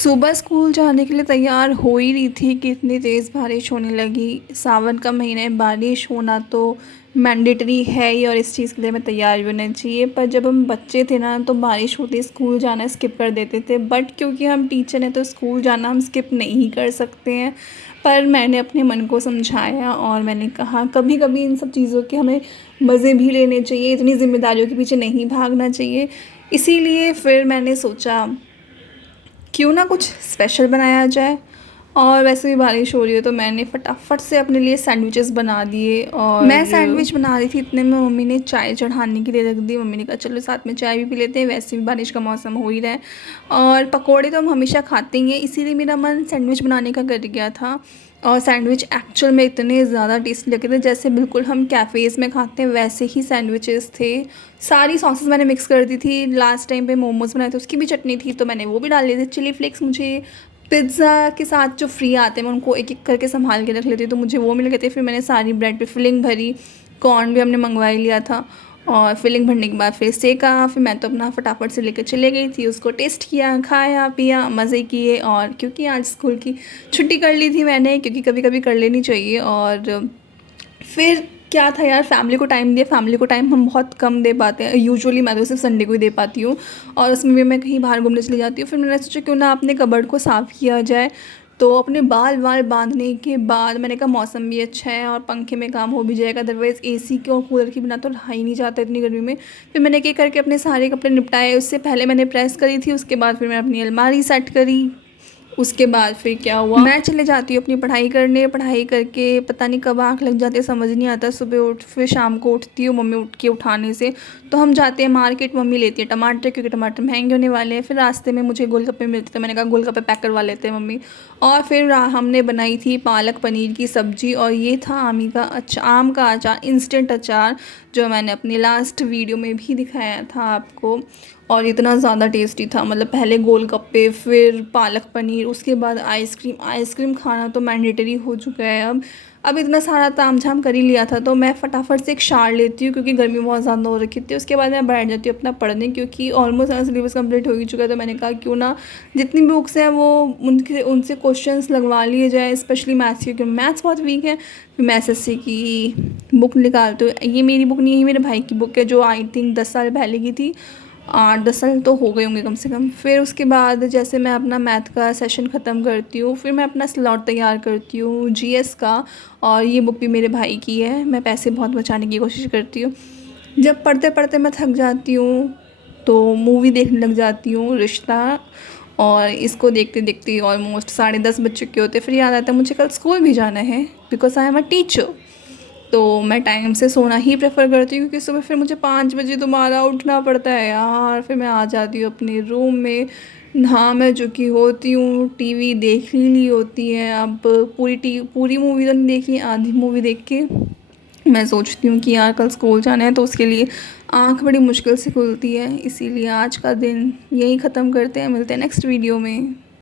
सुबह स्कूल जाने के लिए तैयार हो ही रही थी कि इतनी तेज़ बारिश होने लगी। सावन का महीना है, बारिश होना तो मैंडेटरी है ही और इस चीज़ के लिए हमें तैयार भी होना चाहिए। पर जब हम बच्चे थे ना तो बारिश होती स्कूल जाना स्किप कर देते थे, बट क्योंकि हम टीचर हैं तो स्कूल जाना हम स्किप नहीं कर सकते हैं। पर मैंने अपने मन को समझाया और मैंने कहा कभी कभी इन सब चीज़ों के हमें मज़े भी लेने चाहिए, इतनी ज़िम्मेदारियों के पीछे नहीं भागना चाहिए। इसीलिए फिर मैंने सोचा क्यों ना कुछ स्पेशल बनाया जाए। और वैसे भी बारिश हो रही है तो मैंने फटाफट से अपने लिए सैंडविचेस बना दिए और मैं सैंडविच बना रही थी, इतने में मम्मी ने चाय चढ़ाने के लिए रख दी। मम्मी ने कहा चलो साथ में चाय भी पी लेते हैं, वैसे भी बारिश का मौसम हो ही रहा है और पकोड़े तो हम हमेशा खाते ही हैं, इसीलिए मेरा मन सैंडविच बनाने का कर गया था। और सैंडविच एक्चुअल में इतने ज़्यादा टेस्टी लगे थे जैसे बिल्कुल हम कैफ़ेज़ में खाते हैं वैसे ही सैंडविचेस थे। सारी सॉसेस मैंने मिक्स कर दी थी। लास्ट टाइम पे मोमोज़ बनाए थे उसकी भी चटनी थी तो मैंने वो भी डाल दी थी। चिली फ्लेक्स मुझे पिज़्ज़ा के साथ जो फ्री आते हैं मैं उनको एक एक करके संभाल के रख लेती हूँ तो मुझे वो मिल गए थे। फिर मैंने सारी ब्रेड पे फिलिंग भरी, कॉर्न भी हमने मंगवा ही लिया था और फिलिंग भरने के बाद फिर सेका। फिर मैं तो अपना फटाफट से लेकर चले गई थी, उसको टेस्ट किया, खाया पिया, मज़े किए। और क्योंकि आज स्कूल की छुट्टी कर ली थी मैंने, क्योंकि कभी कभी कर लेनी चाहिए। और फिर क्या था यार, फैमिली को टाइम दिया। फैमिली को टाइम हम बहुत कम दे पाते हैं, यूजुअली मैं तो सिर्फ संडे को ही दे पाती हूँ और उसमें भी मैं कहीं बाहर घूमने चली जाती हूँ। फिर मैंने सोचा क्यों ना अपने कबर्ड को साफ़ किया जाए। तो अपने बाल वाल बांधने के बाद मैंने कहा मौसम भी अच्छा है और पंखे में काम हो भी जाएगा, अदरवाइज़ एसी के और कूलर के बिना तो रहा ही नहीं जाता इतनी गर्मी में। फिर मैंने क्या करके अपने सारे कपड़े निपटाए। उससे पहले मैंने प्रेस करी थी, उसके बाद फिर मैंने अपनी अलमारी सेट करी। उसके बाद फिर क्या हुआ, मैं चले जाती हूँ अपनी पढ़ाई करने। पढ़ाई करके पता नहीं कब आँख लग जाती है, समझ नहीं आता। सुबह उठ फिर शाम को उठती हूँ मम्मी उठ के उठाने से, तो हम जाते हैं मार्केट। मम्मी लेती है टमाटर क्योंकि टमाटर महंगे होने वाले हैं। फिर रास्ते में मुझे गोलगप्पे मिलते थे, मैंने कहा गोलगप्पे पैक करवा लेते हैं मम्मी। और फिर हमने बनाई थी पालक पनीर की सब्ज़ी और ये था आम का अचार, इंस्टेंट अचार, जो मैंने अपनी लास्ट वीडियो में भी दिखाया था आपको। और इतना ज़्यादा टेस्टी था, मतलब पहले गोलगप्पे फिर पालक पनीर, उसके बाद आइसक्रीम। आइसक्रीम खाना तो मैंडेटरी हो चुका है अब इतना सारा तामझाम कर ही लिया था तो मैं फटाफट से एक शार लेती हूँ क्योंकि गर्मी बहुत ज़्यादा हो रखी थी। उसके बाद मैं बैठ जाती हूँ अपना पढ़ने, क्योंकि ऑलमोस्ट मेरा सिलेबस कंप्लीट हो ही चुका है। तो मैंने कहा क्यों ना जितनी बुक्स हैं वो उनसे क्वेश्चंस लगवा लिए जाए, स्पेशली मैथ्स क्योंकि मैथ्स बहुत वीक है। फिर मैं एसएससी की बुक निकालती हूँ। ये मेरी बुक नहीं है, मेरे भाई की बुक है जो आई थिंक 10 साल पहले की थी, 8-10 साल तो हो गए होंगे कम से कम। फिर उसके बाद जैसे मैं अपना मैथ का सेशन ख़त्म करती हूँ फिर मैं अपना स्लॉट तैयार करती हूँ जीएस का। और ये बुक भी मेरे भाई की है, मैं पैसे बहुत बचाने की कोशिश करती हूँ। जब पढ़ते पढ़ते मैं थक जाती हूँ तो मूवी देखने लग जाती हूँ, रिश्ता। और इसको देखते देखते ऑलमोस्ट 10:30 बज चुके होते। फिर याद आता है मुझे कल स्कूल भी जाना है because I am a teacher. तो मैं टाइम से सोना ही प्रेफर करती हूँ क्योंकि सुबह फिर मुझे 5 बजे दोबारा उठना पड़ता है यार। फिर मैं आ जाती हूँ अपने रूम में, नहा मैं चुकी होती हूँ, टीवी देख ही ली होती है। अब पूरी मूवी तो नहीं देखी, आधी मूवी देख के मैं सोचती हूँ कि यार कल स्कूल जाना है तो उसके लिए आँख बड़ी मुश्किल से खुलती है। इसीलिए आज का दिन यही ख़त्म करते हैं, मिलते हैं नेक्स्ट वीडियो में।